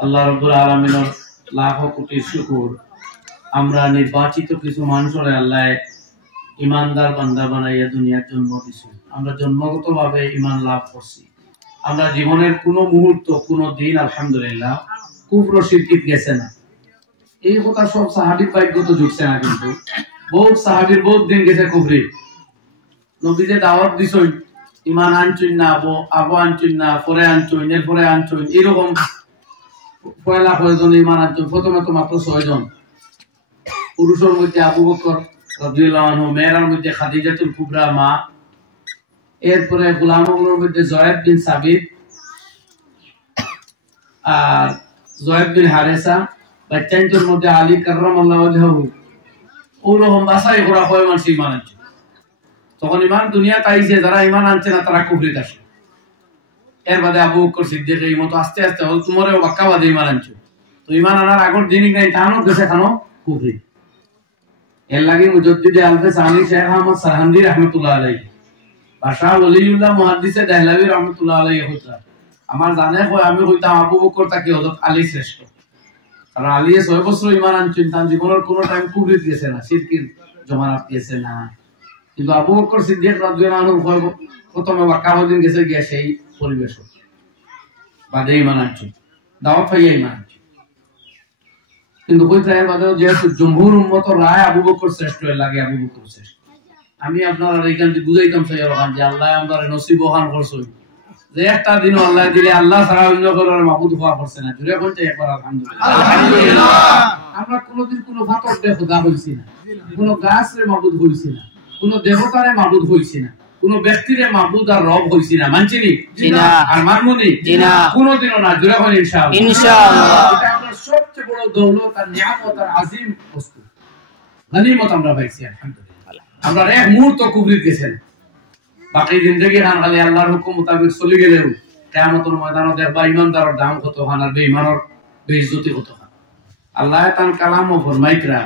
আল্লাহ রাব্বুল আলামিনের লাখ কোটি শুকর আমরা নির্বাচিত কিছু মানুষের আল্লাহ ইমানদার বান্দা বানাইয়া দুনিয়ার জন্ম দিয়েছে। আমরা জন্মগতভাবে ঈমান লাভ করছি। আমরা জীবনের কোন মুহূর্ত কোন দিন আলহামদুলিল্লাহ কুফর ও শিরকিত গেছে না। এই কথা সব সাহাবীর ভাগ্যত জুটছে না, কিন্তু বহুত সাহাবীর বহুত দিন গেছে কুফরি। নবী যে দাওয়াত দিছেন ঈমান আনছুন না, আবু আনছুন না, পরে আনছুন, এরপরে আনছুন, এরকম পয়লা কয়জন ঈমান আনছুন? প্রথমে তো মাত্র 6 জন। পুরুষের মধ্যে আবু বকর রাদিয়াল্লাহু আনহু, মেয়ের মধ্যে খাদিজাতুল কুবরা মা, এরপরে গোলামগুলোর মধ্যে জয়েদ বিন সাবিত আর জয়েদ বিন হারেসা, বাচ্চাইদের মধ্যে আলী কাররামাল্লাহু ওয়াজহাহু। ওরকম বাছাই করা হয় মানুষ ঈমান আনছে। তখন ঈমান দুনিয়া তাইছে, যারা ঈমান আনছে না তারা কুফরিতে আসে। এর বাদে আবু বকর সিদ্দিক এই মতো আস্তে আস্তে হল তোমারও বাক্কা বাদে ঈমান আনছো। তো ঈমান আনার আগর দিনই নাই তানো দেশে খানো কুফরি। এর লাগি মুজাদ্দিদে আলফে সানি শেখ আহমদ সারহান্দি রাহমাতুল্লাহ আলাইহি, বাশা ওলিউল্লাহ মুহাদ্দিসে দেহলাভী রাহমাতুল্লাহ আলাইহি হতা আমার জানে কয় আমি কইতাম আবু বকর তাকে হযরত আলী শ্রেষ্ঠ। কারণ আলী 6 বছর ঈমান আনছেন, তার জীবনের কোনো টাইম কুফরিতে গেছে না, শিরকির জমানাত গেছে না। কিন্তু আবু বকর সিদ্দিক রাদিয়াল্লাহু আনহু প্রথমে মক্কা মদিনা গেছে গিয়া সেই পরিবেশ বাদে ঈমান আনছেন, দাওয়াত পাইয়া ঈমান আনছেন। কিন্তু কই তার বাদে যেহেতু জমহুর উম্মতের রায় আবু বকর শ্রেষ্ঠ লাগে, আবু বকর শ্রেষ্ঠ। আমি আপনারা এইখান থেকে বুঝাইতাম চাই যে আল্লাহ আমাদের নসিব ওখান করছেন যে একটা দিন আল্লাহ দিলে আল্লাহ ছাড়া অন্য কারোর মাবুদ হওয়া করছে না। জুড়ে বলতে একবার আলহামদুলিল্লাহ। আমরা কোনোদিন কোনো ফাতর দে খোদা হইছি না, কোনো গাছরে মাবুদ হইছি না, কোনো দেবতারে মাবুদ হইছি না, কোনো ব্যক্তিরে মাবুদ আর রব হইছি না। মানছিনি জিনা আর মানমুনি জিনা কোনোদিনও না। জুড়ে বলেন ইনশাআল্লাহ। ইনশাআল্লাহ। এটা আমাদের সবচেয়ে বড় দৌলত আর নিয়ামত আর আজিম বস্তু, গনিমত আমরা পাইছি আলহামদুলিল্লাহ। আমরা এক মুহূর্ত কুফরিতে গেছি না। বাকি জিন্দেগি খান খালি আল্লাহর হুকুম মোতাবেক চলে গেলেও কিয়ামতের ময়দানে দেখবা ইমানদারের দাম কত খান আর বেঈমানের বেইজ্জতি কত খান। আল্লাহ তান কালামও ফরমাইতরা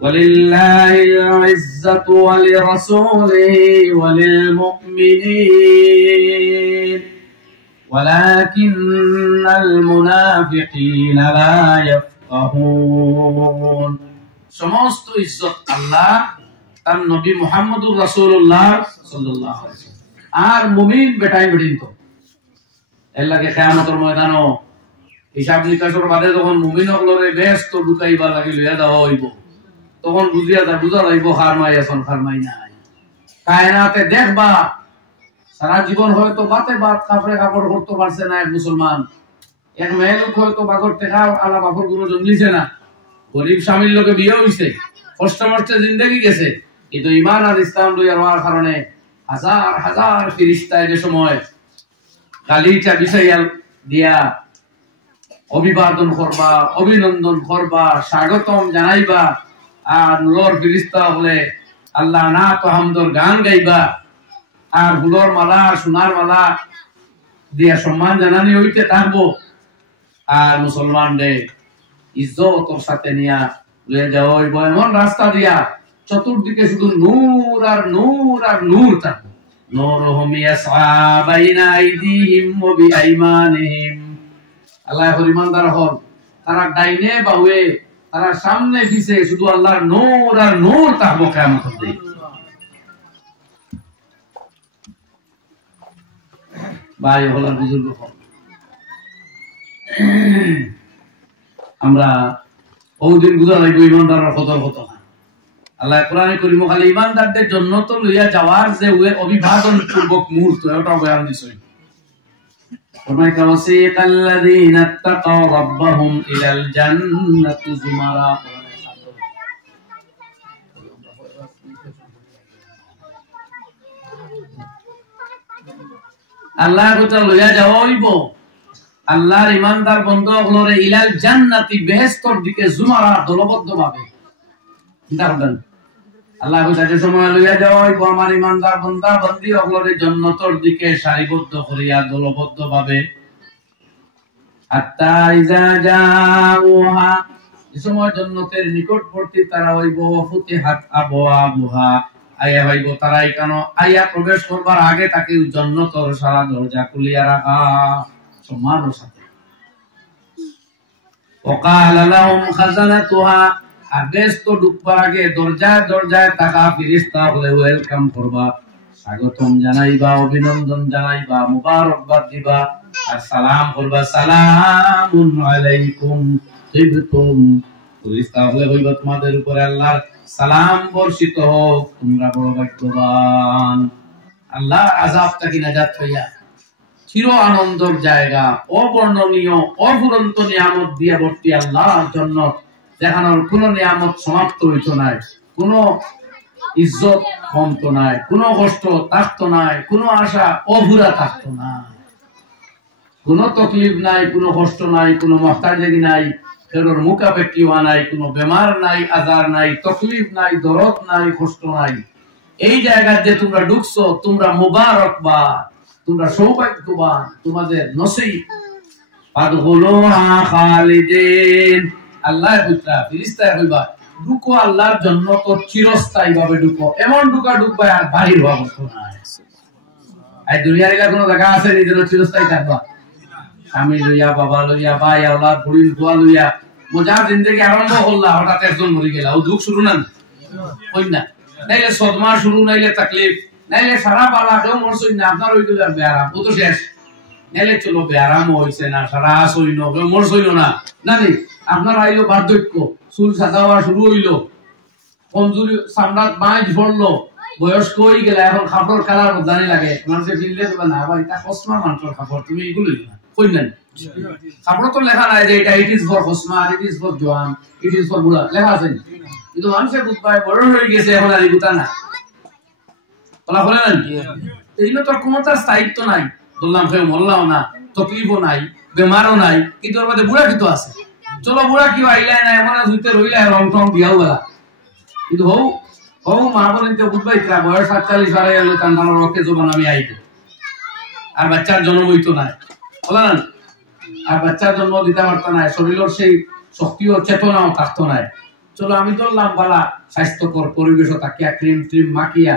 ওয়ালিল্লাহিল ইজ্জাতু ওয়ালিরাসূলিহি ওয়ালিল মুমিনিন ওয়ালাকিন্নাল মুনাফিকিনা লা ইয়াফকাহুন। সমস্ত ইজ্জত আল্লাহ তার নবী মুহাম্মদুর রাসূলুল্লাহ সাল্লাল্লাহু আলাইহি ওয়াসাল্লাম আর মুমিন বেটাই বেটিন। তো এর লাগে কিয়ামতের ময়দানও হিসাব নিকাশের বাদে যখন মুমিন হলরে ব্যস্ত ঢুকাইবা লাগে লইয়া দেওয়া হইব, তখন বুঝা যাইব খারমাই আছেন খারমাই নাই। কায়নাতে দেখবা সারা জীবন হয়তো বাতে বাত কাপড়ে কাপড় করতে পারছে না এক মুসলমান, এক মেয়ে লোক হয়তো বাগর টেকা আলা বাপর গুলো জন্মিছে না, গরিব স্বামীর লোকে বিয়ে হইছে, কষ্ট মষ্টে জিন্দেগি গেছে, কিন্তু ঈমান আর ইসলাম লইয়া হওয়ার কারণে হাজার হাজার ফেরেশতা এই সময় গালিচা বিছাইয়া দিয়া অভিবাদন করবা, অভিনন্দন করবা, স্বাগতম জানাইবা। আর নূরের ফেরেশতা হলে আল্লাহ না তো হামদর গান গাইবা, আর ফুলের মালা সোনার মালা দিয়া সম্মান জানানি হইতে থাকবো। আর মুসলমানদের ইজ্জতর সাথে নিয়া লয়ে যাওয়া হইব এমন রাস্তা দিয়া চতুর্দিকে শুধু নূর আর নূর আর নূর থাকবে। নূরুহুম ইয়াসআ বাইনা আইদিহিম ওয়া বিআইমানিহিম। আল্লাহ ইমানদার হন, তারা ডাইনে বাহুয়ে, তারা সামনে পিছে শুধু আল্লাহর নূর আর নূর থাকবে কিয়ামতের দিন। ভাই হলার বুজুর্গ হন, আমরা বহুদিন বুঝা লাগবে ইমানদারের কদর কত। আল্লাহ কোরআনে কারীমে খালি ইমানদারদের জন্য তো লইয়া যাওয়ার যে অভিবাদন পূর্বক মুহূর্ত এটা বয়ান দিছেন। ফরমাইতা ওয়াসিকাল্লাযীনা ইত্তাকাউ রাব্বাহুম ইলাল জান্নাতি যুমারা। আল্লাহ কথা লইয়া যাওয়া হইব আল্লাহর ইমানদার বন্ধুগুলোরে ইলাল জান্নাতি বেহেশতের দিকে যুমারা দলবদ্ধভাবে। দেখবেন আল্লাহ যে সময় লইয়া যাওয়া হইব আমার ইমানদার বান্দা বান্দি ওগুলোরে জান্নাতের দিকে সারিবদ্ধ করিয়া দলবদ্ধভাবে। হাত্তা ইজা জাউহা, এই সময় জান্নাতের নিকটবর্তী তারা হইব, ফুতিহাত আবওয়াবুহা, আয়া হইব তারা এখানে আয়া প্রবেশ করবার আগে তাকে জান্নাতের সারা দরজা খুলিয়া রাখা সম্মানের সাথে। ওয়াকালা লাহুম খাজানাতুহা, আর বেহেশত ঢুকবার আগে দরজায় দরজায় থাকা ফেরেশতা বলে ওয়েলকাম করবা, স্বাগতম জানাইবা, অভিনন্দন জানাইবা, মুবারকবাদ দিবা, আর সালাম করবা, সালামুন আলাইকুম তিবতুম। ফেরেশতা বলে হইবা তোমাদের উপরে আল্লাহর সালাম বর্ষিত হোক, তোমরা বড় ভাগ্যবান। আল্লাহর আযাব থেকে নাজাত পাইয়া চির আনন্দের জায়গা, অবর্ণনীয় অফুরন্ত নিয়ামত দিয়া ভর্তি আল্লাহর জন্য দেখানোর কোন নিয়ামত সমাপ্ত হইতো নাই, কোন ইজ্জত কমতো নাই, কোন কষ্ট থাকতো নাই, কোন আশা অভুরা থাকতো না, কোন তকলিফ নাই, কোন কষ্ট নাই, কোন মহতাজি নাই, কারোর মুখাপেক্ষি হওয়া নাই, কোন বেমার নাই, আজার নাই, তকলিফ নাই, দরদ নাই, কষ্ট নাই। এই জায়গায় যে তোমরা ঢুকছো, তোমরা মুবারকবাদ, তোমরা সৌভাগ্যবান, তোমাদের নসিব। ফাদখুলুহা খালিদিন, আল্লাহর পুত্রা ফেরেশতায় কইবা ঢুকো আল্লাহর জন্য তো চিরস্থায়ী ভাবে ঢুকো, এমন ঢুকবা আর বাহির হওয়া মতো না। এই দুনিয়ার এলাকা কোনো জায়গা আছে নিজের চিরস্থায়ী থাকবা? স্বামী লইয়া, বাবা লইয়া, ভাই আওলাদ, বুড়ি দোয়া লইয়া মজা জিন্দেগি আরম্ভ করলা, হঠাৎ একজন মরে গেলা, ও দুঃখ শুরু না হই না, নাইলে সদমা শুরু, নাইলে তাকলিফ, নাইলে সারা বালা কেউ মরছই না, আপনার ওই গেল বেয়ারাম, ও তো শেষ। নাইলে চলো বেয়ারাম হইছে না, সারা সইন কেউ মরছইল না, নানি আপনার আইলো বার্ধক্য, চুল সাদা হওয়া শুরু হইলো, কমজোরি চামড়াত বাইজ পড়লো, বয়স্ক হয়ে গেলে, এখন কাপড় কালার বদলানি লাগে, মানুষের কিনলে তো না ভাই এটা কসমা মানুষের কাপড়, তুমি এগুলো না কই না কাপড় তো লেখা নাই যে এটা ইট ইজ ফর কসমা, ইট ইজ ফর জওয়ান, ইট ইজ ফর বুড়া, লেখা আছে কিন্তু মানুষের বুঝবাই বড় হয়ে গেছে, এখন আর এগুতা না বলা বলে না। এইগুলো তোর কোনো তার স্থায়িত্ব নাই, বললাম কেউ মরলাও না, তকলিফও নাই, বেমারও নাই, কিন্তু ওর মধ্যে বুড়া কিন্তু আছে। চলো বুড়া কি আইলাই না, এমন হইতে রইলা রং টং বিয়াও বেলা, কিন্তু হৌ হৌ মা বলেন তো বুঝবাই তা বয়স ৪৭ হারাই গেল, তার নাম রকে জবান আমি আইব, আর বাচ্চার জন্ম হইতো না, বলা না, আর বাচ্চার জন্ম দিতে পারতো না, শরীরের সেই শক্তি ও চেতনাও থাকতো না। চলো আমি ধরলাম বালা স্বাস্থ্যকর পরিবেশ তাকিয়া, ক্রিম ট্রিম মাখিয়া,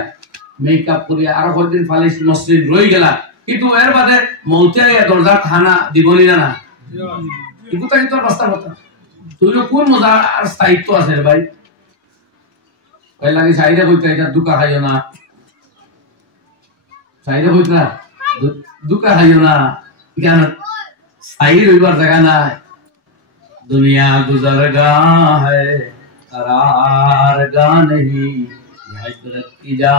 মেকআপ করিয়া, আরো কয়েকদিন ফালিশ মসৃণ রয়ে গেলা, কিন্তু এর বাদে মৌতে দরজা খানা দিবনি না, এগুতা কিন্তু রাস্তা কথা। তুই কোন মজা আর স্থায়িত্ব আছে ভাই? লাগে চাহিদা কইতে এটা দুকা খাইও না, চাহিদা কইতে দুকা খাইও না, কেন স্থায়ী রইবার জায়গা নাই। দুনিয়া গুজরগা হ্যায় करार गा नहीं, इबरत की जा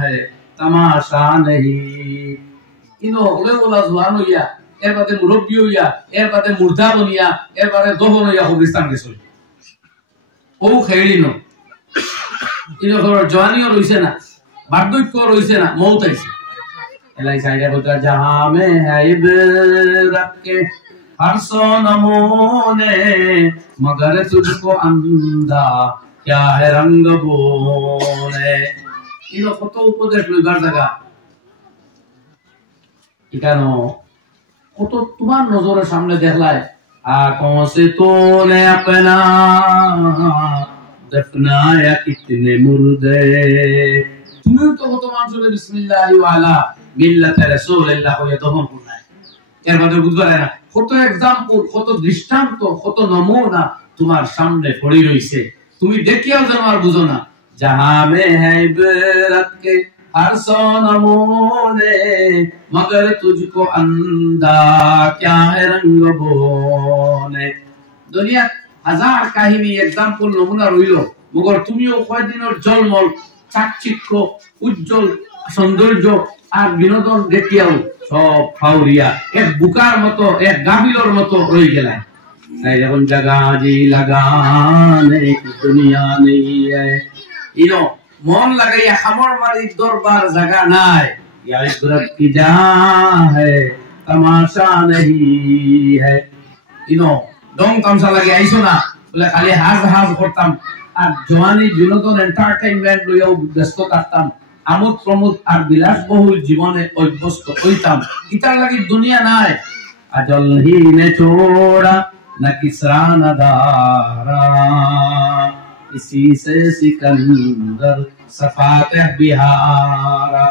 है तमाशा नहीं। ইনো ওলে ওলা জওয়ান হইয়া, এর বাদে মুরব্বি হইয়া, এর বাদে মুর্দা বনিয়া, এর বাদে দহন হইয়া কবরস্থান গেছিল, ও খেলি ন ইনো জওয়ানিও রইছে না, বার্ধক্য রইছে না, মৌত আইছে। এলাই সাইডা বলতা জাহা মে है इबरत के हर सो नमूने, मगर तुझको अंधा क्या है रंग बोने। इनो কত উপদেশ লইবার জায়গা, কেন কত তোমার নজরের সামনে দেখলাই, आंखों से तूने अपना दफनाया कितने मुर्दे। তুমিও তো কত মানুষের বিসমিল্লাহি ওয়া আলা মিল্লাতে রাসূলিল্লাহ হয়ে তখন করলাই, এর মধ্যে বুঝবা না কত এক্সাম্পল, কত দৃষ্টান্ত, কত নমুনা তোমার সামনে পড়ে রইছে, তুমি দেখিয়াও যেন আর বুঝো না। जहां में है इबरत के हर सौ नमूने, मगर तुझको अंधा क्या है रंग बोने। दुनिया हजार কাহিনী एग्जांपल নমুনা রইলো, মগর তুমিও কয়দিনের জলমল চাকচিক্য উজ্জ্বল সৌন্দর্য আর বিনোদন দেখিয়াও সব ফাউরিয়া এক বুকার মতো, এক গাবিলর মতো রয়ে গেলেন। এখন জাগা জি লাগানে দুনিয়া নেই, ইনো মন লাগাইয়া খামর মারি দরবার জায়গা নাই। ইয়া ইবরত কি যা হ্যায় তামাশা नहीं है। ইনো দম তামসা লাগে আইছো না বলে খালি হাজ হাজ করতাম, আর জওয়ানি বিনোদন এন্টারটেইনমেন্ট লইয়াও ব্যস্ত থাকতাম, আমোদ প্রমোদ আর বিলাসবহুল জীবনে অভ্যস্ত হইতাম। ইতার লাগি দুনিয়া নাই। अजल ही ने छोड़ा न किसरा न दारा, इसी से सिकंदर सफाते बिहारा।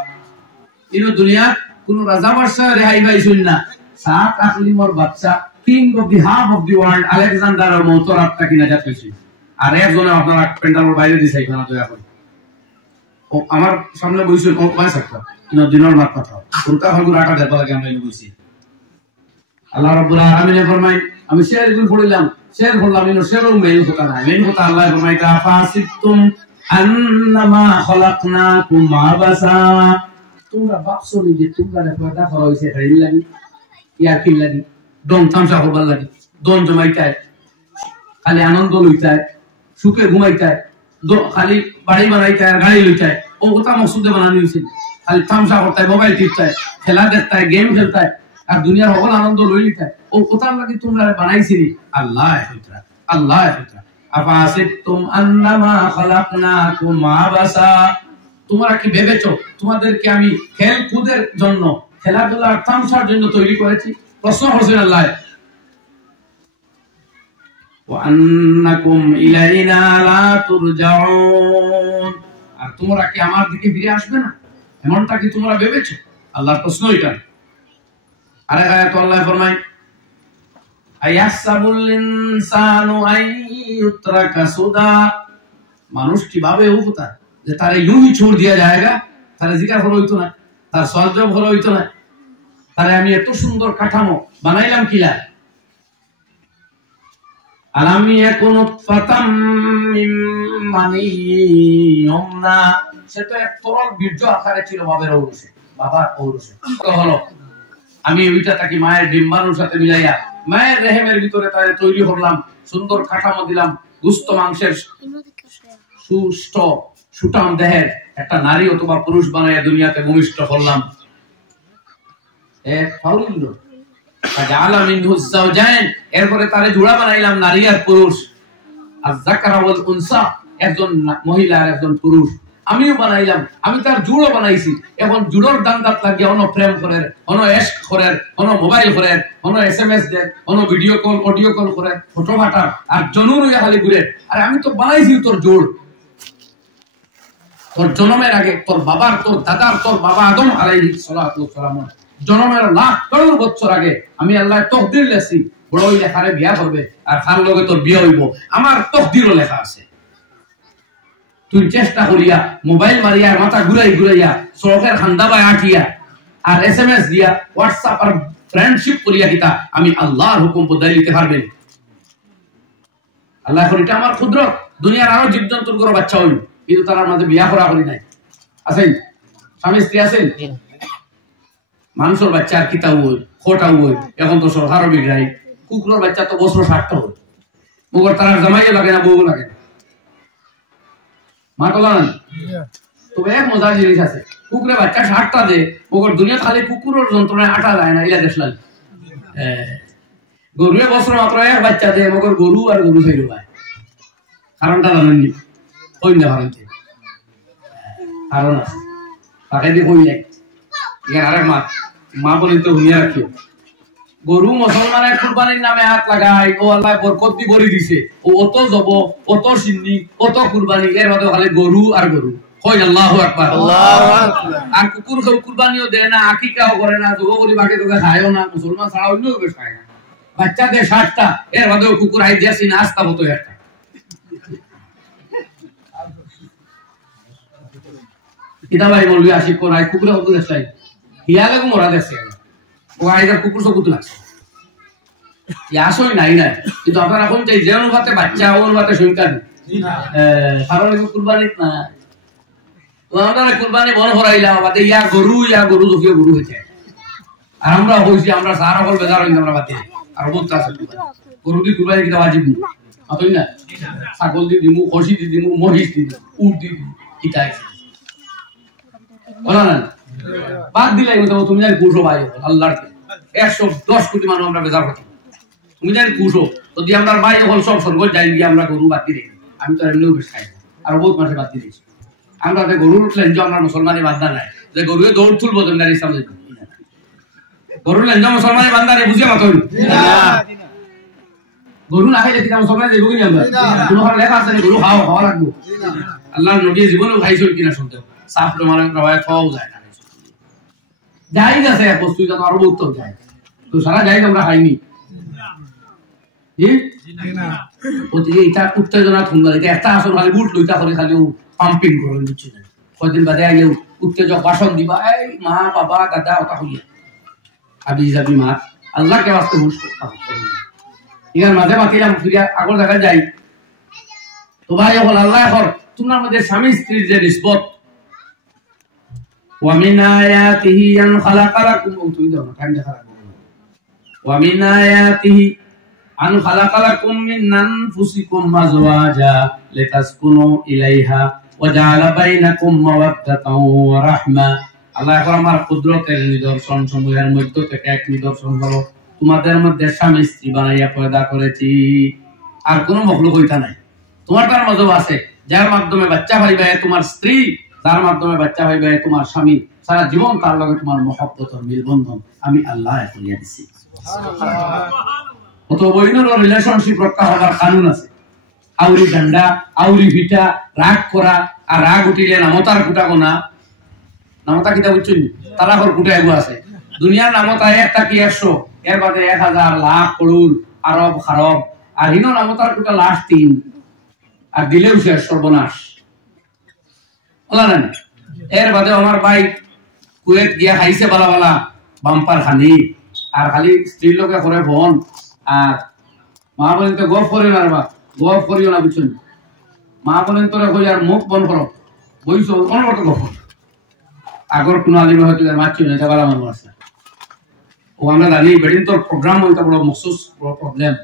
इनो दुनिया কোনো রাজা বাদশা রেহাই পাইছুন না, সাত আকলিমর বাচ্চা king of the half of the world Alexander ও মৌতর আপটা কিনা যা পেয়েছি আর একজনে আপনার পেন্ডালের বাইরে দিছে এখানে দয়া করে ও আমার সামনে বইছিল ও কয় একটা কিনা দিনের মাত কথা কোনটা হল রাটা দেবা লাগে আমরা বইছি আল্লাহ রাব্বুল আলামিন ফরমায় আমি শেয়ার গুলো পড়লাম শেয়ার করলাম ইনো শেয়ারও মেইন কথা না মেইন কথা আল্লাহ ফরমায় তাফাসিতুম আন্নামা খলাকনাকুম আবাসা তোমরা ভাবছো যে তোমরা পয়দা করা হইছে রেল লাগি ইয়ার কি লাগি দম তামসা করবার লাগি দম জমাইতায় খালি আনন্দ লইতায় সুখে ঘুমাইতায় খালি বাড়ি বানাইতায় আর গাড়ি লইতায় ও কথা মকসুদে বানানি হইছে খালি তামসা করতায় মোবাইল টিপতায় খেলা দেখতায় গেম খেলতায় আর দুনিয়ার সকল আনন্দ লই লিতায় ও কথার লাগি তোমরা বানাইছিলি আল্লাহ হইতরা আল্লাহ হইতরা আফাসিতুম আন্নামা খলাকনাকুম আবাসা তোমরা কি ভেবেছো তোমাদেরকে আমি খেল কুদের জন্য খেলাধুলার তামসার জন্য তৈরি করেছি প্রশ্ন করছেন আল্লাহ ওয়া আন্নাকুম ইলাইনা লা তুরজাউন আর তোমরা কি আমার দিকে ফিরে আসবে না এমনটা কি তোমরা ভেবেছো আল্লাহর প্রশ্ন এটা আরে আয়াত আল্লাহ ফরমায় আয়াসাবুল ইনসানু আইয়ুতরাকা সুদা মানুষ কিভাবে উপতা যে তারে ইউই ছোড় দিয়া যায়গা তারে জিকার হলো হইতো না তার সওয়াব হলো হইতো না তারে আমি এত সুন্দর কাঠামো বানাইলাম কিলা আলাম ইয়াকুনু ফাতাম মিন মানিয়ুমনা সেটা এক তরল বীর্য আকারে ছিল বাবার ঔরসে হলো আমি ওইটা তাকে মায়ের ডিম্বাণুর সাথে মিলাইয়া মায়ের রেহেমের ভিতরে তারে তৈরি করলাম সুন্দর কাঠামো দিলাম গুস্ত মাংসের সুষ্ঠ সুটাম দেহের একটা নারী অথবা পুরুষ বানাইয়া দুনিয়াতে ভূমিষ্ঠ করলাম এরপরে তারে জোড়া বানাইলাম নারী আর পুরুষ আয-যাকারা ওয়াল উনসা একজন মহিলা আর একজন পুরুষ আমিও বানাইলাম আমি তার জুড়ো বানাইছি এখন জুড়োর দান্দাত লাগিয়ে অন্য প্রেম করে অন্য এশক করে অন্য মোবাইল করে অন্য এসএমএস দেয় অন্য ভিডিও কল অডিও কল করে ফটো ফাটা আর জনুর হইয়া খালি ঘুরে আরে আমি তো বানাইছি তোর জোড় তোর জন্মের আগে তোর বাবার তোর দাদার তোর বাবা আদম আলাইহিস সালাতু ওয়াস সালাম জন্মের লাখ করোড় বছর আগে আমি আল্লাহ তকদির লেখছি বড় হইলে খারে বিয়া করবে আর খার লগে তোর বিয়ে হইব আমার তকদিরও লেখা আছে তুই চেষ্টা করিয়া মোবাইল মারিয়া মাথা ঘুরাইয়া সড়কের খান্দাবায় আটিয়া আর এসএমএস দিয়া হোয়াটসঅ্যাপ আর ফ্রেন্ডশিপ করিয়া কিতা আমি আল্লাহর হুকুম বদলাই দিতে পারবেন আল্লাহ এটা আমার ক্ষুদ্র দুনিয়ার আরো জীবজন্তুর করে বাচ্চা হইল কিন্তু তার মাঝে বিয়া করা করি নাই আছেন স্বামী স্ত্রী আছেন মানুষের বাচ্চা আর কিতা হই খোটা হই এখন তো সরকারও বিগড়াই কুকুরের বাচ্চা তো বছর 60টা হই মগর তার জামাইও লাগে না বউ লাগে মাতলান তবে এক মজার জিনিস আছে কুকুরে বাচ্চা 60টা দে মগর দুনিয়া খালি কুকুরের যন্ত্রণায় আটা যায় না ইলা দেখলাম গরুয়ে বছর মাত্র এক বাচ্চা দে মগর গরু আর গরু খাইলো ভাই কারণটা জানেননি কই না ভারতে কারণ আছে তাকে দিয়ে কই নাই ইয়া আরে মা বলেন তো হুনিয়া রাখিও গরু মুসলমানের কুরবানির নামে হাত লাগায় ও আল্লাহ বরকত দি বড়ি দিছে ও অত জব অত সিন্নি অত কুরবানি এর মধ্যে খালি গরু আর গরু কই আল্লাহু আকবার আল্লাহু আকবার আর কুকুর কুরবানিও দেয় না আকিকাও করে না জব করি বাকি তোকে খায়ও না মুসলমান ছাড়া অন্য কেউ খায় না বাচ্চা দে 60টা এর মধ্যে কুকুর আই দিয়াছি না আস্তা মতো একটা কিতা ভাই বলবি আশিক কোন আই কুকুরে হতো দেখাই হিয়ালে কো মরা দেখছে ও আইদার কুকুর সকুত লাগছে ইয়াসই নাই না কিন্তু আপনারা এখন চাই যে অনুপাতে বাচ্চা অনুপাতে সংখ্যা কারণ কুরবানি না তো আমরা কুরবানি বড় হরাইলাম বাদে ইয়া গরু জকিও গরু হইছে আর আমরা হইছি আমরা সারা হল বেজার হইন আমরা বাদে আর বহুত আছে গরু দি কুরবানি কিটা ওয়াজিব নি আতই না ছাগল দি দিমু খসি দি দিমু মহিষ দি উট দি কিটা আছে ওলা না বাদ দিলাই তো তুমি জানি কুশো ভাই আল্লাহর 110 কোটি মানুষ আমরা বেজার হতো তুমি জানি কুশো তো দি আমরা ভাই হল সব সর্ব যাই দিয়ে আমরা গরু বাদ দিই আমি তো এমনিও বেশ খাই আর বহুত মাসে বাদ দিই আমরা তো গরুর লেঞ্জ আমরা মুসলমানের বান্দা নাই যে গরুয়ে দৌড় তুলবো তুমি নারী সামনে গরুর লেঞ্জ মুসলমানের বান্দা রে বুঝে মাথা হইল গরু না খাইলে কিনা মুসলমান দেবো কিনা আমরা কোনো লেখা আছে গরু খাওয়া লাগবো আল্লাহর নবী জীবনেও খাইছিল কিনা শুনতে সাফ মানে রাওয়ায়াত পাওয়া যায় না জায়েজ আছে এক বস্তু যেন আরো উত্তর যায় তো সারা জায়েজ আমরা খাইনি এটা উত্তেজনা থুমলা একটা আসল খালি বুট লইতা করে খালি পাম্পিং করে দিচ্ছে কয়দিন বাদে আগে উত্তেজক ভাষণ দিবা এই মা বাবা দাদা ওটা হইয়া আবি যাবি মা আল্লাহকে বাস্তে হুশ করতাম ইগার মাঝে মাতিলাম ফিরিয়া আগর জায়গায় যাই তো ভাই এখন আল্লাহ এখন তোমার মধ্যে স্বামী স্ত্রীর যে নিসবত ومن آياته أن خلق لكم ومن آياته أن خلق لكم من أنفسكم أزواجا لتسكنوا إليها وجعل بينكم مودة ورحمة আল্লাহ এখন আমার কুদরতের নিদর্শন সমূহের মধ্যে থেকে এক নিদর্শন হলো তোমাদের মধ্যে স্বামী স্ত্রী বানাইয়া পয়দা করেছি আর কোনো মখলুক হইতা নাই তোমার তার মধ্যে আছে যার মাধ্যমে বাচ্চা হইবে তোমার স্ত্রী যার মাধ্যমে বাচ্চা হইবে তোমার স্বামী সারা জীবন তার লগে তোমার মহব্বত ও মিলবন্ধন আমি আল্লাহ করিয়া দিছি সুবহানাল্লাহ কত বইনের রিলেশনশিপ রক্ষা হবার কানুন আছে আউরি ডান্ডা আউরি ভিটা রাগ করা আর রাগ উঠিলে নামতার কুটাবো না নামতা কিতা বুঝছেন তারা হর কুটাইবো আছে দুনিয়ার নামতা একটা কি 100 এর বাদে 1000 লাখ করোড় আরব খারব আর হিনো নামতার কুটা লাস্ট 3 আর দিলেও শেষ সর্বনাশ বলা না এর বাদে আমার ভাই কুয়েত গিয়া খাইছে বালা বালা বাম্পার খানি আর খালি স্ত্রীর লোকে করে ফোন আর মা বলেন তো গপ করিও না বা গপ করিও না বুঝছেন মা বলেন তোরা কই আর মুখ বন্ধ করো বইছো অনবরত গপ আগর কোন আলিম হয়তো মারছি না এটা বালা মানুষ আছে ও আমরা জানি বেডিন তোর প্রোগ্রাম হইতা বড় মখসুস বড় প্রবলেম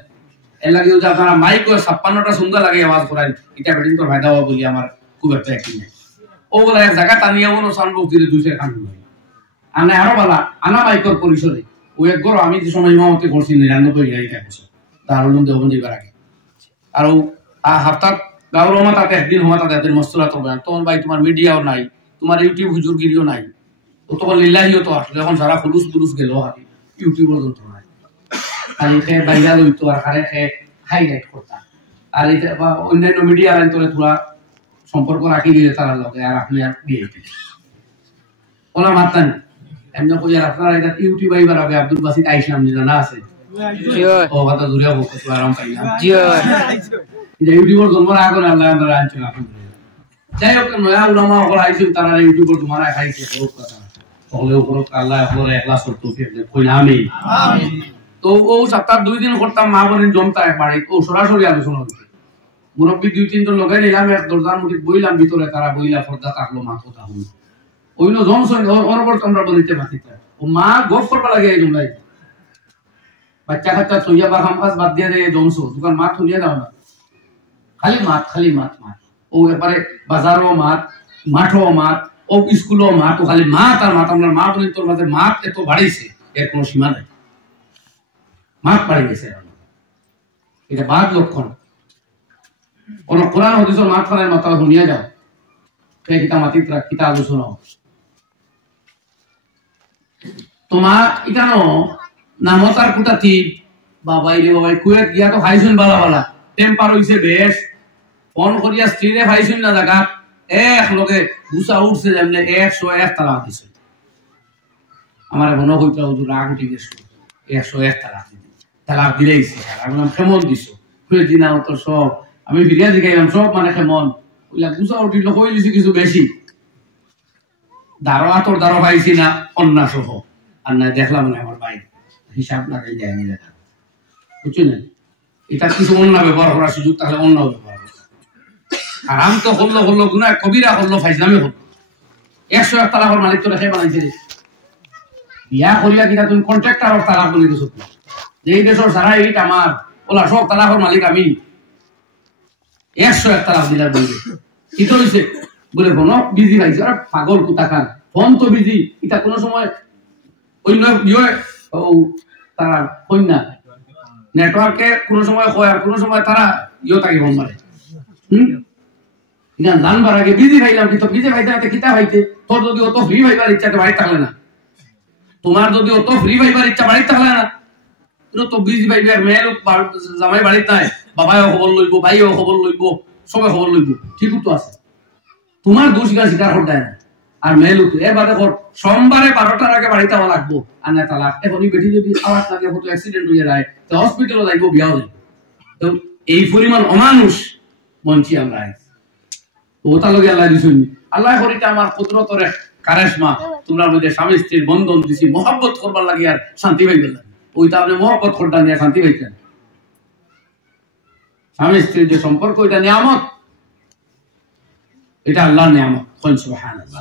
এর লাগে যে আপনারা মাইক 56টা সুন্দর লাগে আওয়াজ করাই এটা বেডিন তোর ফায়দা হবে বলি আমার খুব একটা একই নাই ওগুলা এক জায়গা টানিয়ে কোনো সাউন্ড বক্স দিলে 200 কান হয় আনা আরো বালা আনা মাইকর পরিসরে ও একবার আমি যে সময় ইমামতি করছি 99 গাড়ি কাটছে দারুল দেবন দিবার আগে আর হাফতাত গাওরমা তাতে একদিন হমা তাতে মস্তলা তো বয়ান তখন ভাই তোমার মিডিয়াও নাই তোমার ইউটিউব হুজুরগিরিও নাই তো তখন লিল্লাহিও তো আসলে এখন সারা ফুলুস ফুলুস গেল আর ইউটিউব পর্যন্ত নাই খালি খে বাইরা লইতো আর খারে খে হাইলাইট করতা আর এটা বা অন্যান্য মিডিয়া লাইন তোরে তোরা সম্পর্ক রাখি দিলে তারা লগে আর আপনি আর দিয়ে দিলে ওলা মাতান এমনি কই আর আপনারা এটা ইউটিউব আইবার আগে আব্দুল বাসিত আইসলাম জানা আছে ও কথা দূরে হোক তো আরাম পাইলাম জি এটা ইউটিউবের জন্মর আগে আল্লাহ আমরা আনছেন আলহামদুলিল্লাহ যাই হোক নয়া উলামা ওরা আইছেন তারা ইউটিউবের তোমার খাইছে বহুত কথা হলেও পুরো আল্লাহ আপনার ইখলাস ও তৌফিক দেন কই আমিন আমিন তো ও সপ্তাহ 2 দিন করতাম মা বোনের জমতা এক বাড়ি ও সরাসরি আলোচনা হইছে মুরব্বি 2-3 জন লগাই নিলাম এক দরজার মুঠি বইলাম ভিতরে তারা বইলা পর্দা থাকলো মা কথা হল ওইনো জমসন অনবরত আমরা বলিতে মাতিতা ও মা গফ করবা লাগে এই জমলাই বাচ্চা কাচ্চা সইয়া বা হামকাস বাদ দিয়ে দেয় জমসো দোকান মা থুলিয়া দাও না খালি মাত ও এবারে বাজারও মাঠও মাত ও স্কুলও মাত ও খালি মাত আর মাত আমরা মা বলি তোর মাঝে মাত এত বাড়াইছে এর কোনো সীমা নেই মাত বাড়ি গেছে এটা বাদ লক্ষণ কোন কোরআন হাদিসের মাত ফানের মাথা শুনিয়া যাও সেই কিতা মাতিত্রা কিতা আলোচনা তোমা ইকানো নামতার কুটাতি বাবাই রে বাবাই কুয়েত গিয়া তো খাইছুন বালা বালা টেম্পার হইছে বেশ ফোন করিয়া স্ত্রীরে খাইছুন না জায়গা এক লগে গুছা উঠছে যেমনে 101 তালাক দিছে আমার মনে হইতো হুজুর রাগ উঠি গেছে 101 তালাক দিলেইছে আর আমি কেমন দিছো কই দিনা তো সব আমি ভিডিও দেখাইলাম সব মানে কেমন ওইলা গুছা উঠিল কই দিছি কিছু বেশি দারোয়া তোর দারো পাইছি না অন্য সহ আর না দেখলাম না আমার ভাই হিসাব লাগাই যায়নি দেখা বুঝছেন এটা কিছু অন্য ব্যবহার করার সুযোগ তাহলে অন্য ব্যবহার আরাম তো হল্লো গুনাহ কবিরা হল্লো ফাইজলামে হল 101 তালাকের মালিক তো রেখে বানাইছে বিয়া করিয়া কিনা তুমি কন্ট্রাক্টর তালাক বলে দিছো যেই দেশের সারা এইট আমার ওলা সব তালাকের মালিক আমি 101 তালাক দিলার বলবে কি তো হইছে বলে কোনো বিজি ভাইছে আর পাগল কুতাকার ফোন তো বিজি এটা কোনো সময় অন্য ও তারা কন্যা নেটওয়ার্কে কোনো সময় হয় আর কোনো সময় তারা তাকে ফোন মারে ইনা জানবার আগে বিজি ভাইলাম কিন্তু বিজি ভাইতে কিতা ভাইতে তোর যদি অত ফ্রি ভাইবার ইচ্ছা বাড়ি থাকলে না তোমার যদি অত ফ্রি ভাইবার ইচ্ছা বাড়ি থাকলে না তুমি তো বিজি ভাইবার মেয়ের জামাই বাড়িতে নাই বাবাও খবর লইব ভাইও খবর লইব সবাই খবর লইব ঠিক তো আছে তোমার দোষ গা স্বীকার করতে না আর মেয়ে তো এর বাদে সোমবারে 12টার আগে বাড়িতে আওয়া লাগবো আর না তালাক এখনই বেটি যদি আওয়াজ লাগে হতো অ্যাক্সিডেন্ট হয়ে যায় তো হসপিটালে যাইব বিয়াও যাইব তো এই পরিমাণ অমানুষ মঞ্চি আমরা ওটা লগে আল্লাহ দিছুন আল্লাহ করিটা আমার কুদরতের কারিশমা তোমরা মধ্যে স্বামী স্ত্রীর বন্ধন দিছি মহব্বত করবার লাগি আর শান্তি পাই গেল ওইটা আপনি মহব্বত করতে নিয়ে শান্তি পাইতেন স্বামী স্ত্রীর যে সম্পর্ক এটা নিয়ামত এটা আল্লাহর নিয়ামত সুবহানাল্লাহ